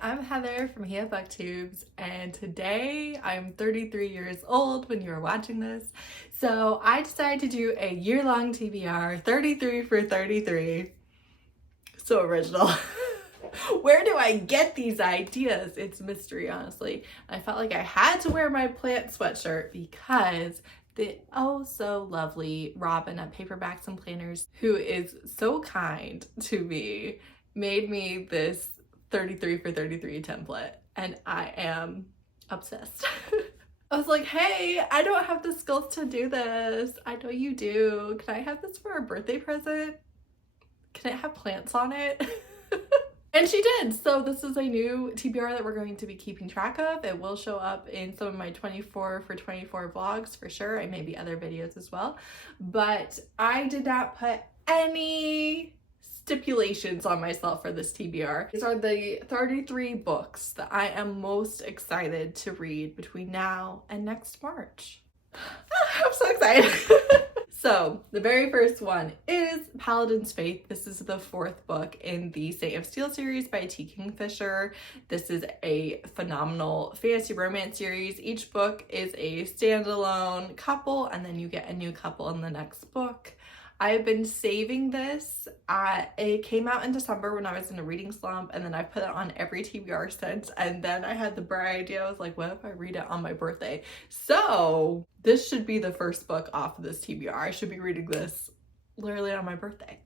Hi, I'm Heather from here Booktubes, and today I'm 33 years old when you're watching this. So I decided to do a year-long TBR, 33 for 33. So original. Where do I get these ideas? It's a mystery, honestly. I felt like I had to wear my plant sweatshirt because the oh so lovely Robin at Paperbacks and Planners, who is so kind to me, made me this 33 for 33 template, and I am obsessed. I was like, hey, I don't have the skills to do this. I know you do. Can I have this for a birthday present? Can it have plants on it? And she did. So this is a new TBR that we're going to be keeping track of. It will show up in some of my 24 for 24 vlogs for sure, and maybe other videos as well. But I did not put any stipulations on myself for this TBR. These are the 33 books that I am most excited to read between now and next March. I'm so excited. So the very first one is Paladin's Faith. This is the fourth book in the Saint of Steel series by Kingfisher. This is a phenomenal fantasy romance series. Each book is a standalone couple, and then you get a new couple in the next book. I've been saving this. It came out in December when I was in a reading slump, and then I put it on every TBR since, and then I had the bright idea. I was like, what if I read it on my birthday? So this should be the first book off of this TBR. I should be reading this literally on my birthday.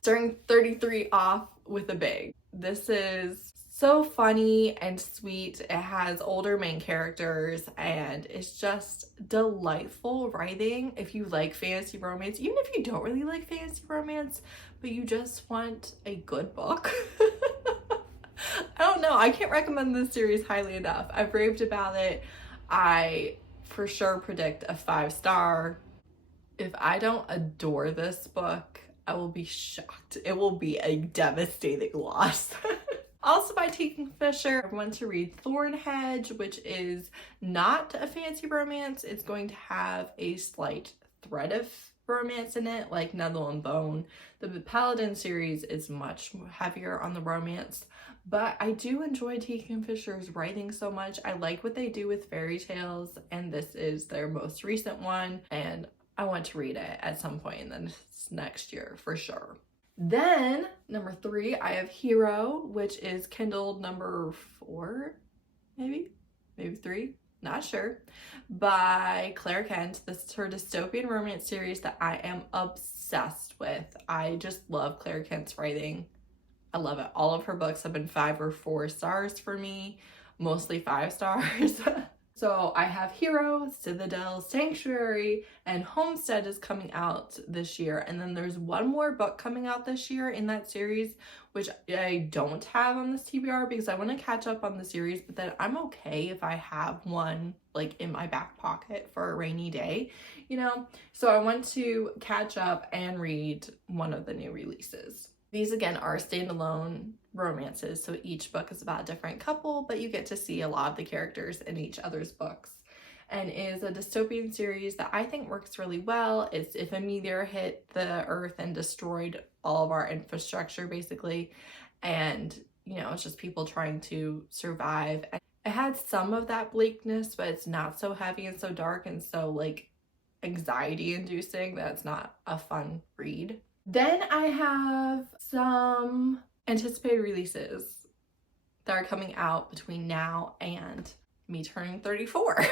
Starting 33 off with a big. This is so funny and sweet. It has older main characters, and it's just delightful writing if you like fantasy romance, even if you don't really like fantasy romance, but you just want a good book. I don't know. I can't recommend this series highly enough. I've raved about it. I for sure predict a 5-star. If I don't adore this book, I will be shocked. It will be a devastating loss. Also by Kingfisher, I want to read Thornhedge, which is not a fancy romance. It's going to have a slight thread of romance in it, like Nettle and Bone. The Paladin series is much heavier on the romance, but I do enjoy Kingfisher's writing so much. I like what they do with fairy tales, and this is their most recent one, and I want to read it at some point in the next year for sure. Then, number 3, I have Hero, which is Kindled number 4, maybe 3, not sure, by Claire Kent. This is her dystopian romance series that I am obsessed with. I just love Claire Kent's writing. I love it. All of her books have been 5 or 4 stars for me, mostly 5 stars. So I have Hero, Citadel, Sanctuary, and Homestead is coming out this year. And then there's one more book coming out this year in that series, which I don't have on this TBR because I want to catch up on the series, but then I'm okay if I have one like in my back pocket for a rainy day, you know? So I want to catch up and read one of the new releases. These again are standalone romances, so each book is about a different couple, but you get to see a lot of the characters in each other's books. And is a dystopian series that I think works really well. It's if a meteor hit the earth and destroyed all of our infrastructure basically, and you know, it's just people trying to survive. It had some of that bleakness, but it's not so heavy and so dark and so like anxiety inducing that it's not a fun read. Then I have some anticipated releases that are coming out between now and me turning 34.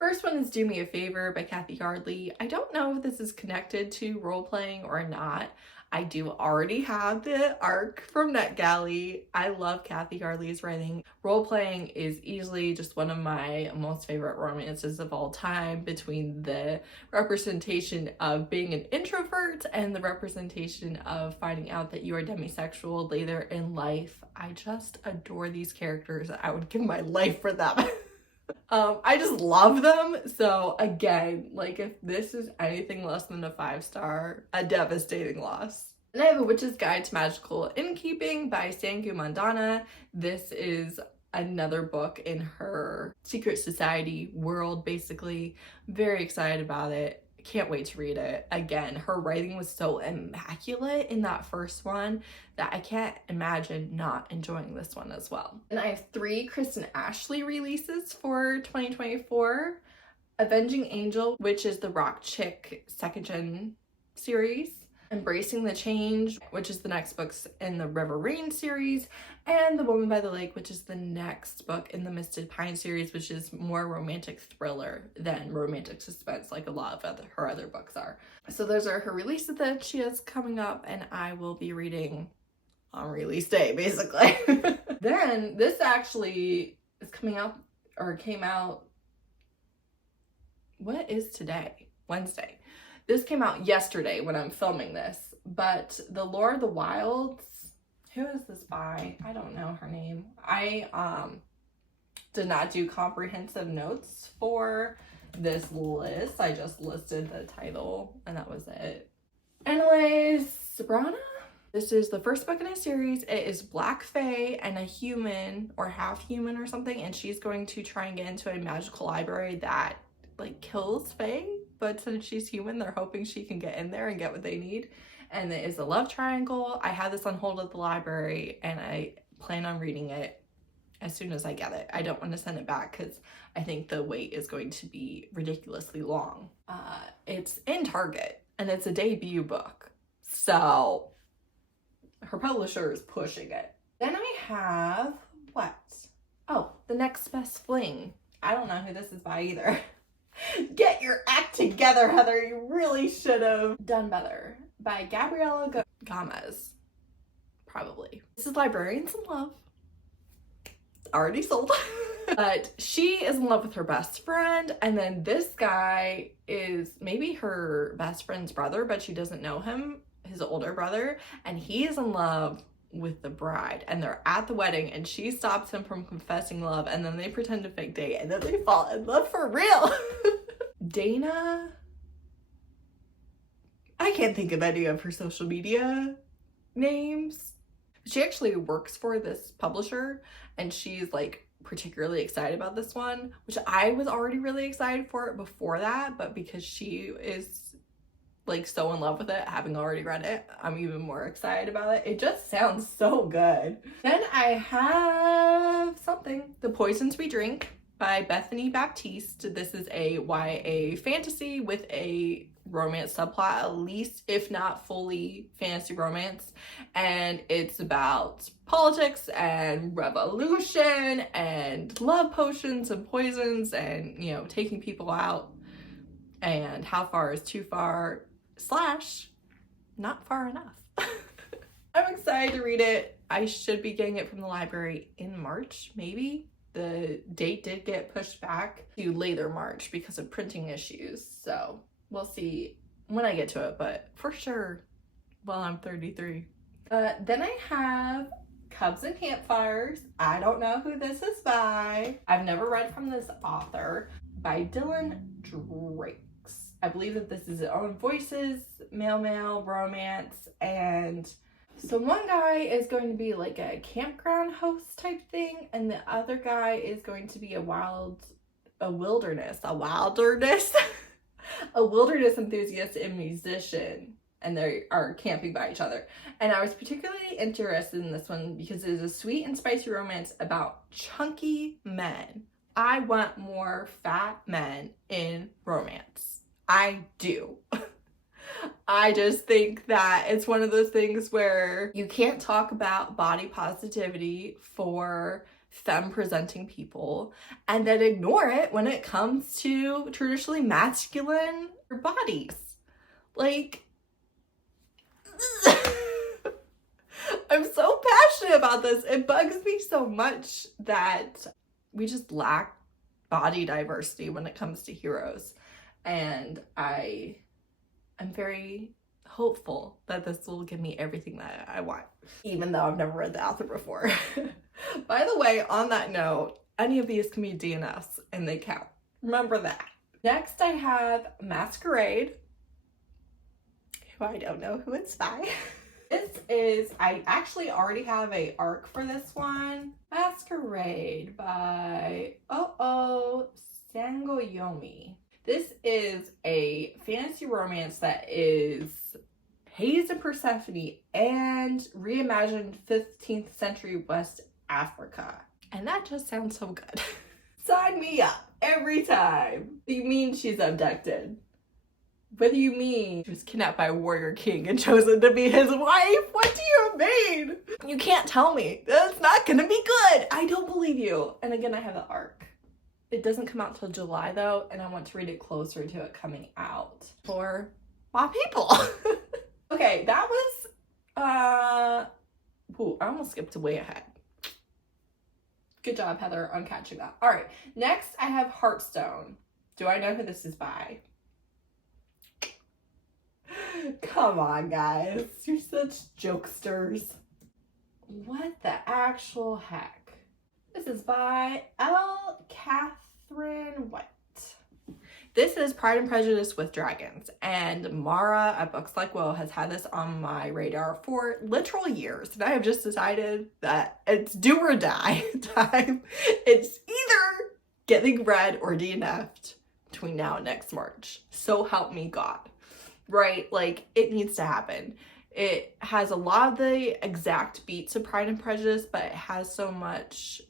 First one is Do Me a Favor by Cathy Yardley. I don't know if this is connected to role-playing or not. I do already have the arc from NetGalley. I love Cathy Yardley's writing. Role-playing is easily just one of my most favorite romances of all time, between the representation of being an introvert and the representation of finding out that you are demisexual later in life. I just adore these characters. I would give my life for them. I just love them. So again, like if this is anything less than a 5-star, a devastating loss. And I have A Witch's Guide to Magical Innkeeping by Sangu Mandanna. This is another secret society world basically. Very excited about it. can't wait to read it again. Her writing was so immaculate in that first one that I can't imagine not enjoying this one as well. And I have 3 Kristen Ashley releases for 2024. Avenging Angel, which is the Rock Chick 2nd gen series. Embracing the Change, which is the next books in the River Rain series, and The Woman by the Lake, which is the next book in the Misted Pine series, which is more romantic thriller than romantic suspense like a lot of her other books are. So those are her releases that she has coming up, and I will be reading on release day, basically. Then this actually is coming out, or came out, what is today? Wednesday. This came out yesterday when I'm filming this, but The Lore of the Wilds, who is this by? I don't know her name. I did not do comprehensive notes for this list. I just listed the title and that was it. Anyways, Sabrina? This is the first book in a series. It is Black Fae and a human or half human or something, and she's going to try and get into a magical library that like kills Fae. But since she's human, they're hoping she can get in there and get what they need. And it is a love triangle. I had this on hold at the library and I plan on reading it as soon as I get it. I don't want to send it back because I think the wait is going to be ridiculously long. It's in Target and it's a debut book. So her publisher is pushing it. Then I have, what? Oh, The Next Best Fling. I don't know who this is by either. Get your act together, Heather. You really should have done better. By Gabriela Gomez. Probably. This is Librarians in Love. Already sold. But she is in love with her best friend, and then this guy is maybe her best friend's brother, but she doesn't know him, his older brother, and he is in love with the bride, and they're at the wedding and she stops him from confessing love, and then they pretend to fake date and then they fall in love for real. Dana, I can't think of any of her social media names. She actually works for this publisher and she's like particularly excited about this one, which I was already really excited for it before that, but because she is like so in love with it, having already read it, I'm even more excited about it. It just sounds so good. Then I have something, The Poisons We Drink by Bethany Baptiste. This is a YA fantasy with a romance subplot, at least if not fully fantasy romance, and it's about politics and revolution and love potions and poisons and, you know, taking people out and how far is too far / not far enough. I'm excited to read it. I should be getting it from the library in March, maybe. The date did get pushed back to later March because of printing issues, so we'll see when I get to it, but for sure while I'm 33. Then I have Cubs and Campfires. I don't know who this is by. I've never read from this author. By Dylan Drake. I believe that this is Own Voices, male romance, and so one guy is going to be like a campground host type thing, and the other guy is going to be a wilderness enthusiast and musician, and they are camping by each other. And I was particularly interested in this one because it is a sweet and spicy romance about chunky men. I want more fat men in romance. I do. I just think that it's one of those things where you can't talk about body positivity for femme presenting people and then ignore it when it comes to traditionally masculine bodies. Like, I'm so passionate about this. It bugs me so much that we just lack body diversity when it comes to heroes. And I'm very hopeful that this will give me everything that I want, even though I've never read the author before. By the way, on that note, any of these can be DNFs and they count. Remember that. Next, I have Masquerade, who I don't know who it's by. This is, I actually already have a arc for this one. Masquerade by Sangu. This is a fantasy romance that is Hades and Persephone and reimagined 15th century West Africa. And that just sounds so good. Sign me up every time. You mean she's abducted? What do you mean she was kidnapped by a warrior king and chosen to be his wife? What do you mean? You can't tell me. That's not gonna be good. I don't believe you. And again, I have the arc. It doesn't come out till July though, and I want to read it closer to it coming out for my people. Okay, that was, ooh, I almost skipped way ahead. Good job, Heather, on catching that. All right, next I have Heartstone. Do I know who this is by? Come on, guys. You're such jokesters. What the actual heck? This is by Catherine White. This is Pride and Prejudice with Dragons, and Mara at Books Like Will has had this on my radar for literal years, and I have just decided that it's do or die time. It's either getting read or DNF'd between now and next March. So help me God. Right? Like, it needs to happen. It has a lot of the exact beats of Pride and Prejudice, but it has so much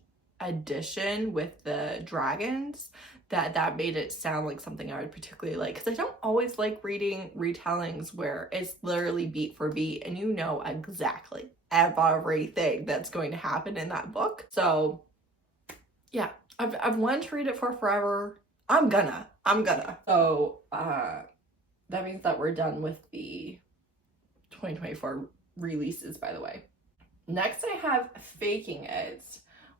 addition with the dragons that made it sound like something I would particularly like, because I don't always like reading retellings where it's literally beat for beat and you know exactly everything that's going to happen in that book. So yeah, I've wanted to read it for forever. I'm gonna. So that means that we're done with the 2024 releases, by the way. Next I have Faking It,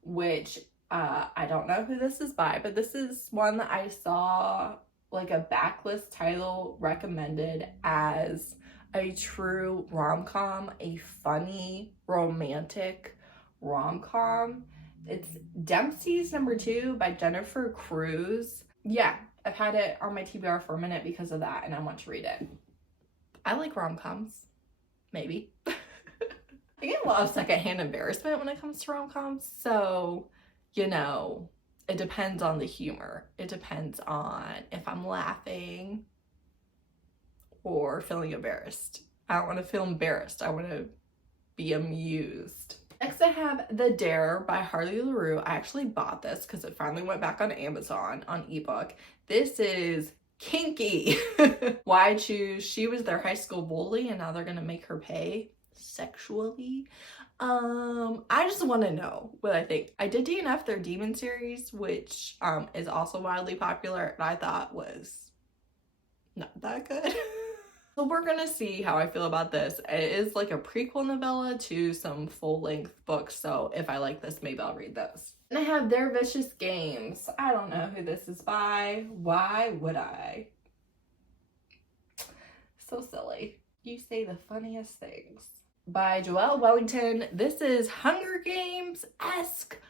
which I don't know who this is by, but this is one that I saw like a backlist title recommended as a true rom-com, a funny romantic rom-com. It's Dempsey's Number 2 by Jennifer Cruz. Yeah, I've had it on my TBR for a minute because of that, and I want to read it. I like rom-coms. Maybe. I get a lot of secondhand embarrassment when it comes to rom-coms, so, you know, it depends on the humor. It depends on if I'm laughing or feeling embarrassed. I don't want to feel embarrassed. I want to be amused. Next I have The Dare by Harley LaRue. I actually bought this because it finally went back on Amazon on ebook. This is kinky. Why choose? She was their high school bully and now they're gonna make her pay sexually. I just want to know what I think. I did DNF their Demon series, which is also wildly popular and I thought was not that good. So we're gonna see how I feel about this. It is like a prequel novella to some full-length books, so if I like this, maybe I'll read those. And I have Their Vicious Games. I don't know who this is by. Why would I? So silly. You say the funniest things. By Joelle Wellington. This is Hunger Games-esque,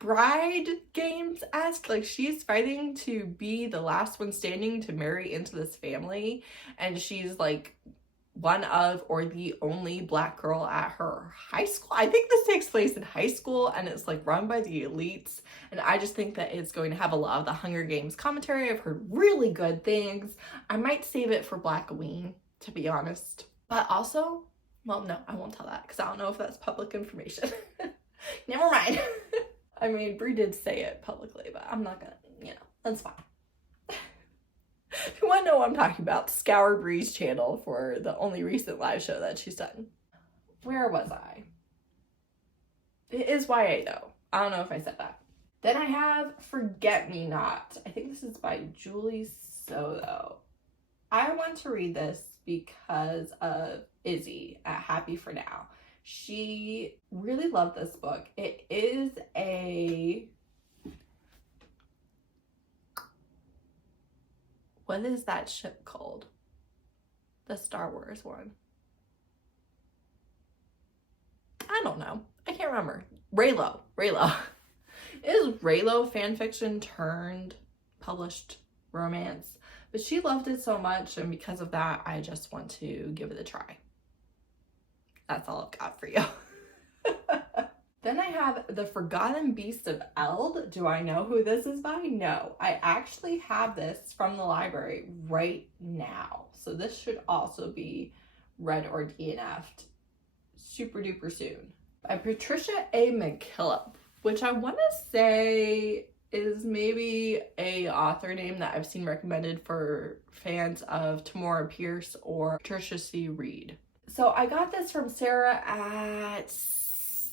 Bride Games-esque. Like, she's fighting to be the last one standing to marry into this family, and she's like one of or the only Black girl at her high school. I think this takes place in high school and it's like run by the elites, and I just think that it's going to have a lot of the Hunger Games commentary. I've heard really good things. I might save it for Blackoween, to be honest, but also, well, no, I won't tell that because I don't know if that's public information. Never mind. I mean, Brie did say it publicly, but I'm not gonna, you know, that's fine. If you want to know what I'm talking about, scour Brie's channel for the only recent live show that she's done. Where was I? It is YA though. I don't know if I said that. Then I have Forget Me Not. I think this is by Julie Soto. I want to read this because of Izzy at Happy for Now. She really loved this book. It is a... What is that ship called? The Star Wars one. I don't know. I can't remember. Reylo. It is Reylo fanfiction turned published romance. But she loved it so much, and because of that, I just want to give it a try. That's all I've got for you. Then I have The Forgotten Beast of Eld. Do I know who this is by? No. I actually have this from the library right now. So this should also be read or DNF'd super duper soon. By Patricia A. McKillop, which I want to say is maybe a author name that I've seen recommended for fans of Tamora Pierce or Patricia C. Reed. So I got this from Sarah at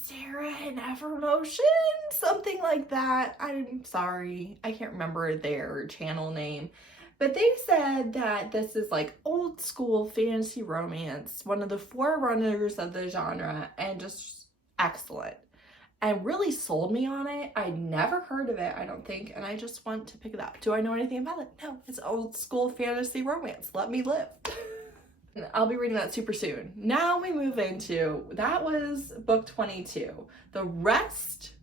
Sarah and Evermotion, something like that. I'm sorry, I can't remember their channel name. But they said that this is like old school fantasy romance, one of the forerunners of the genre, and just excellent. And really sold me on it. I'd never heard of it, I don't think, and I just want to pick it up. Do I know anything about it? No, it's old school fantasy romance. Let me live. I'll be reading that super soon. Now we move into, that was book 22. The rest,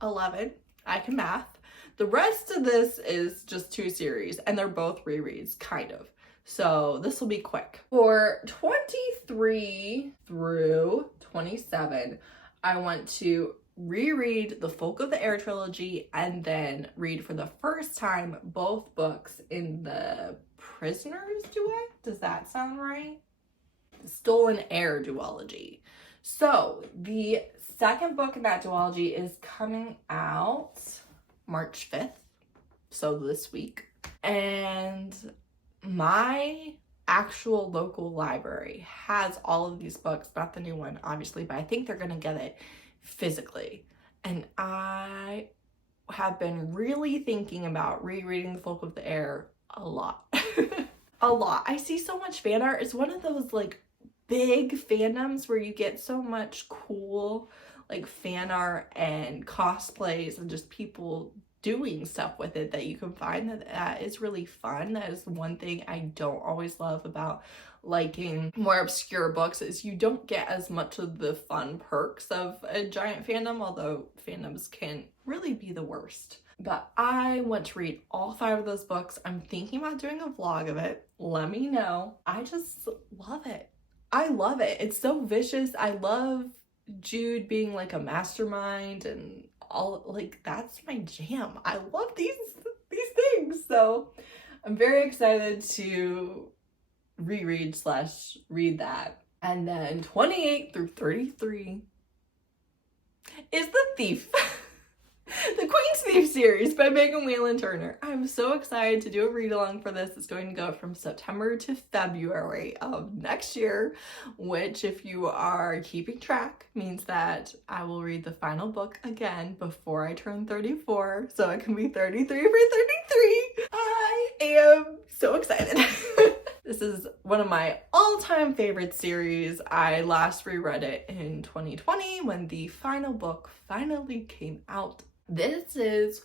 11, I can math. The rest of this is just 2 series, and they're both rereads, kind of. So this will be quick. For 23 through 27, I want to reread the Folk of the Air trilogy and then read for the first time both books in the Prisoner's duet. Does that sound right? The Stolen Air duology. So the second book in that duology is coming out March 5th, so this week. And my actual local library has all of these books, not the new one, obviously, but I think they're gonna get it physically. And I have been really thinking about rereading The Folk of the Air a lot. A lot. I see so much fan art. It's one of those like big fandoms where you get so much cool like fan art and cosplays and just people doing stuff with it that you can find that is really fun. That is one thing I don't always love about liking more obscure books, is you don't get as much of the fun perks of a giant fandom, although fandoms can really be the worst. But I want to read all 5 of those books. I'm thinking about doing a vlog of it. Let me know. I just love it. I love it. It's so vicious. I love Jude being like a mastermind and all, like, that's my jam. I love these things. So I'm very excited to reread / read that. And then 28 through 33 is The Thief. The Queen's Thief series by Megan Whalen Turner. I'm so excited to do a read along for this. It's going to go from September to February of next year, which, if you are keeping track, means that I will read the final book again before I turn 34, so it can be 33 for 33. I am so excited. This is one of my all-time favorite series. I last reread it in 2020 when the final book finally came out. This is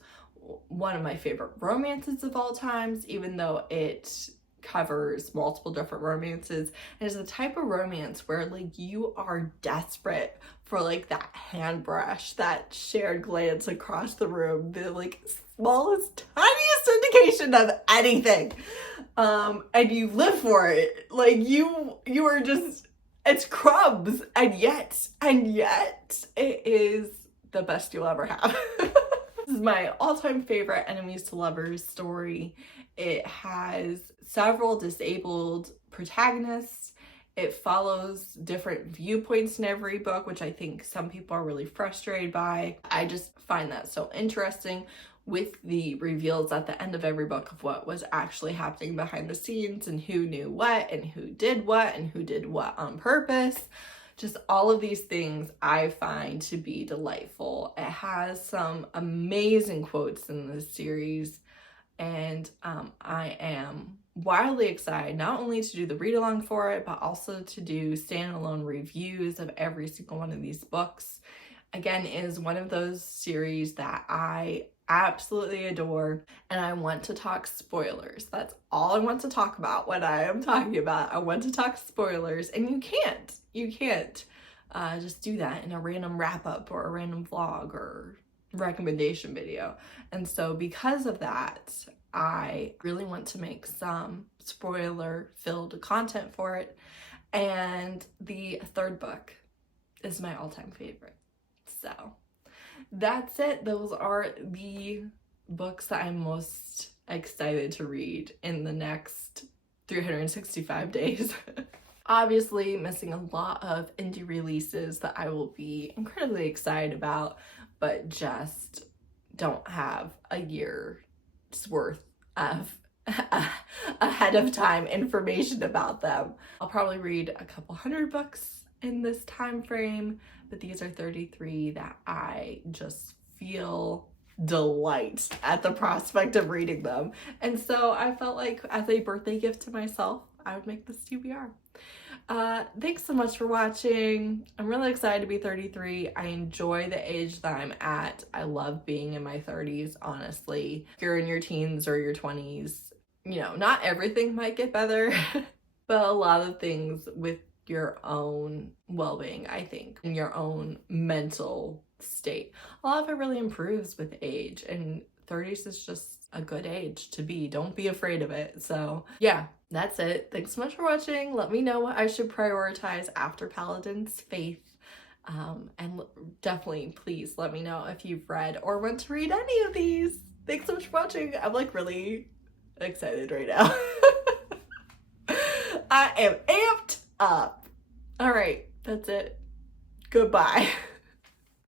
one of my favorite romances of all times, even though it covers multiple different romances. And it's the type of romance where like you are desperate for like that hand brush, that shared glance across the room, the like smallest, tiniest indication of anything. And you live for it. Like you are just, it's crumbs, and yet it is the best you'll ever have. This is my all-time favorite enemies to lovers story. It has several disabled protagonists. It follows different viewpoints in every book, which I think some people are really frustrated by. I just find that so interesting, with the reveals at the end of every book of what was actually happening behind the scenes and who knew what and who did what on purpose. Just all of these things I find to be delightful. It has some amazing quotes in this series, and I am wildly excited not only to do the read along for it, but also to do standalone reviews of every single one of these books. Again, it is one of those series that I absolutely adore, and I want to talk spoilers. That's all I want to talk about when I am talking about. I want to talk spoilers, and you can't just do that in a random wrap-up or a random vlog or recommendation video. And so because of that, I really want to make some spoiler-filled content for it. And the third book is my all-time favorite. So that's it. Those are the books that I'm most excited to read in the next 365 days. Obviously missing a lot of indie releases that I will be incredibly excited about, but just don't have a year's worth of ahead of time information about them. I'll probably read a couple hundred books in this time frame, but these are 33 that I just feel delight at the prospect of reading them. And so I felt like as a birthday gift to myself, I would make this TBR. Thanks so much for watching. I'm really excited to be 33. I enjoy the age that I'm at. I love being in my 30s, honestly. If you're in your teens or your 20s, you know, not everything might get better, but a lot of things with your own well-being, I think, and your own mental state, a lot of it really improves with age, and 30s is just a good age to be. Don't be afraid of it. So yeah, that's it. Thanks so much for watching. Let me know what I should prioritize after Paladin's Faith. And definitely please let me know if you've read or want to read any of these. Thanks so much for watching. I'm like really excited right now. I am amped up. All right, that's it. Goodbye.